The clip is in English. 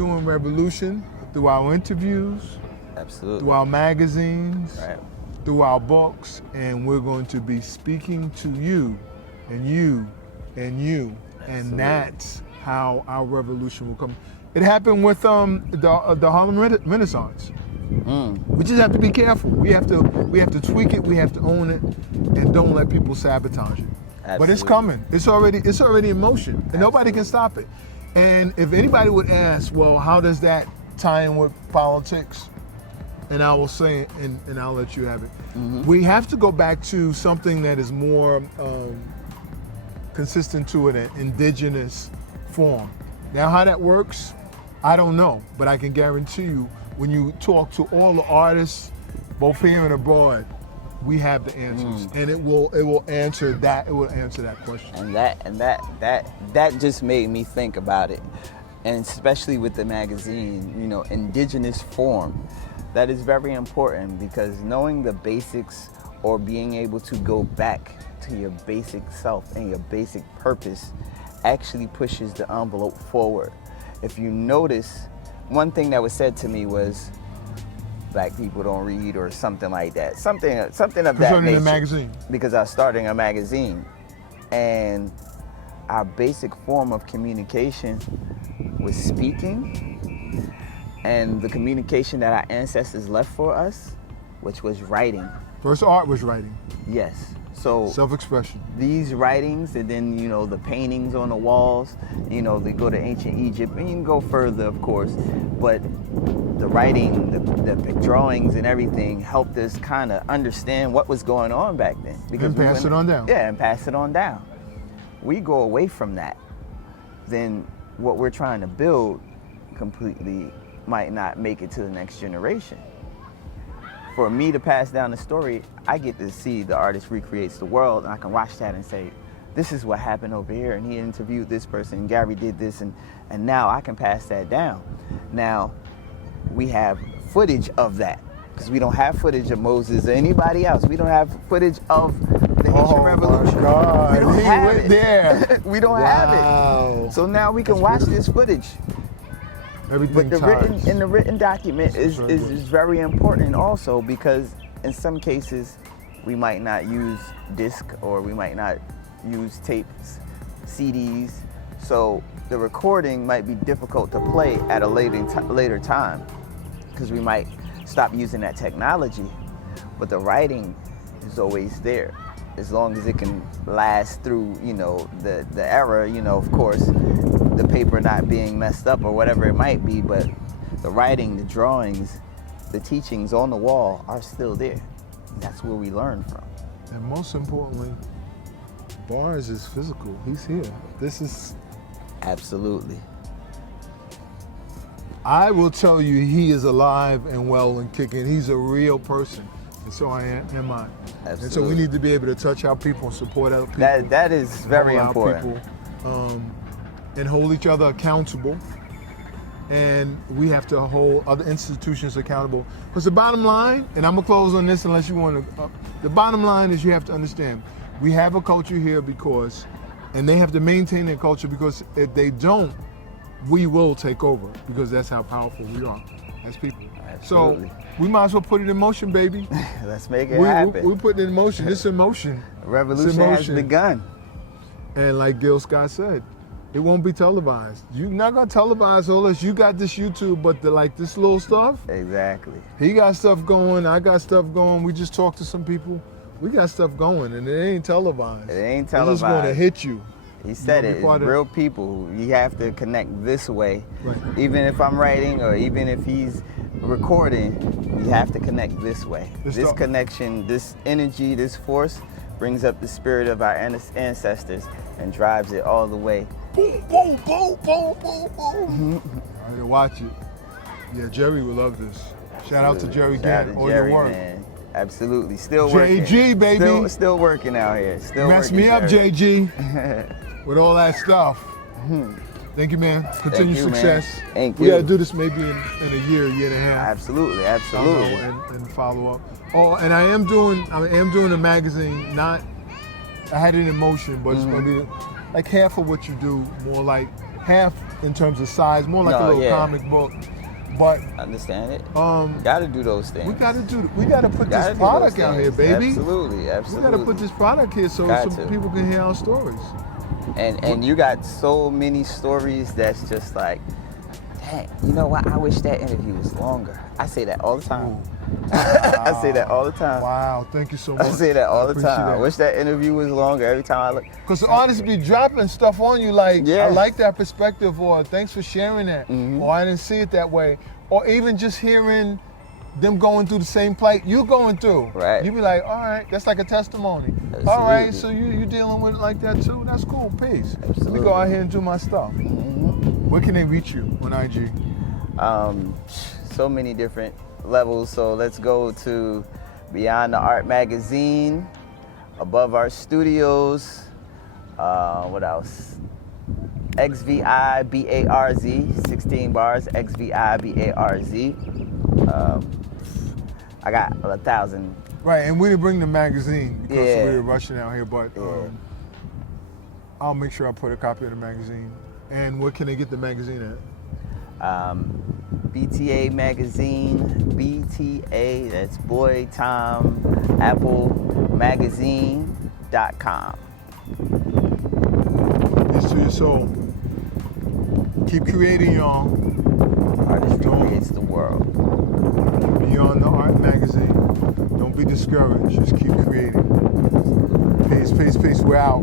doing revolution through our interviews, Absolutely. through our magazines, Right. through our books, and we're going to be speaking to you and you and you. Absolutely. And that's how our revolution will come. It happened with the Harlem Renaissance. We just have to be careful. We have to tweak it. We have to own it, and don't let people sabotage it. Absolutely. But it's coming. It's already in motion, and nobody can stop it. And if anybody would ask, well, how does that tie in with politics? And I will say, and I'll let you have it. We have to go back to something that is more consistent to an indigenous form. Now, how that works, I don't know, but I can guarantee you, when you talk to all the artists, both here and abroad, we have the answers, and it will answer that. It will answer that question. And that just made me think about it, and especially with the magazine, you know, indigenous form. That is very important, because knowing the basics or being able to go back to your basic self and your basic purpose actually pushes the envelope forward. If you notice, one thing that was said to me was, black people don't read, or something like that. Something of that nature. A magazine. Because I was starting a magazine, and our basic form of communication was speaking, and the communication that our ancestors left for us, which was writing. First art was writing. Yes. So self-expression. These writings, and then, you know, the paintings on the walls, you know, they go to ancient Egypt, and you can go further, of course, but the writing, the drawings and everything helped us kind of understand what was going on back then. And pass it on down. Yeah, and pass it on down. We go away from that, then what we're trying to build completely might not make it to the next generation. For me to pass down the story, I get to see the artist recreates the world, and I can watch that and say, this is what happened over here, and he interviewed this person, and Gary did this, and now I can pass that down. Now, we have footage of that, because we don't have footage of Moses or anybody else. We don't have footage of the Haitian Revolution. My God. We don't He have went it. there. We don't have it. So now we can watch this footage. Everything But the written document is very important also, because in some cases we might not use disc, or we might not use tapes, CDs. So the recording might be difficult to play at a later time, because we might stop using that technology. But the writing is always there, as long as it can last through, you know, the era, you know, of course, the paper not being messed up or whatever it might be, but the writing, the drawings, the teachings on the wall are still there. That's where we learn from. And most importantly, Barz is physical. He's here. This is... Absolutely. I will tell you, he is alive and well and kicking. He's a real person. And so am I. Absolutely. And so we need to be able to touch our people and support other people. That is very important. And hold each other accountable. And we have to hold other institutions accountable. Because the bottom line, and I'm going to close on this unless you want to, the bottom line is you have to understand, we have a culture here because, and they have to maintain their culture, because if they don't, we will take over, because that's how powerful we are as people. Absolutely. So we might as well put it in motion, baby. Let's make it happen. We put it in motion. It's in motion. Revolution has begun. And like Gil Scott said, it won't be televised. You're not gonna televise all this. You got this YouTube, but this little stuff. Exactly. He got stuff going. I got stuff going. We just talked to some people. We got stuff going, and it ain't televised. It ain't televised. It's just gonna hit you. He said it. It's real people. You have to connect this way. Right. Even if I'm writing, or even if he's recording, you have to connect this way. This connection, this energy, this force brings up the spirit of our ancestors and drives it all the way. Boom, boom, boom, boom, boom, boom. All right, watch it. Yeah, Jerry will love this. Shout out to Jerry Gant on your work. Man. Absolutely. Still working. JG, baby. Still working out here. Still Mess working, me up, Jerry. JG, with all that stuff. Thank you, man. Continued success. Man. Thank we you. got to do this maybe in a year and a half. Absolutely. And follow up. Oh, and I am doing a magazine. I had it in motion, but it's going to be like half of what you do, more like half in terms of size, more like a No, little yeah. comic book. But Understand it. um, Gotta do those things. we gotta put Gotta this do product those out here, things. baby. Absolutely. We gotta put this product here so Got some to. people can hear our stories. And you got so many stories that's just like, dang, you know what? I wish that interview was longer. I say that all the time. I say that all the time. Wow, thank you so much. I say that all the appreciate time. I that. wish that interview was longer every time I look. Because the artists be dropping stuff on you like, Yeah. I like that perspective, or thanks for sharing that, or I didn't see it that way, or even just hearing them going through the same plight you're going through. Right. You be like, all right, that's like a testimony. Absolutely. All right, so you dealing with it like that too? That's cool, peace. Let me Absolutely. go out here and do my stuff. Where can they reach you on IG? So many different levels. So let's go to Beyond the Art Magazine, Above Our Studios. What else? XVIBARZ, 16 bars, XVIBARZ. I got 1,000. Right, and we didn't bring the magazine because Yeah. we were rushing out here, but I'll make sure I put a copy of the magazine. And where can they get the magazine at? BTA Magazine, BTA, that's Boy Tom Apple Magazine.com. Peace to your soul. Keep creating, y'all. Artistry creates the world. Beyond the Art Magazine. Don't be discouraged. Just keep creating. Peace, peace, peace. We're out.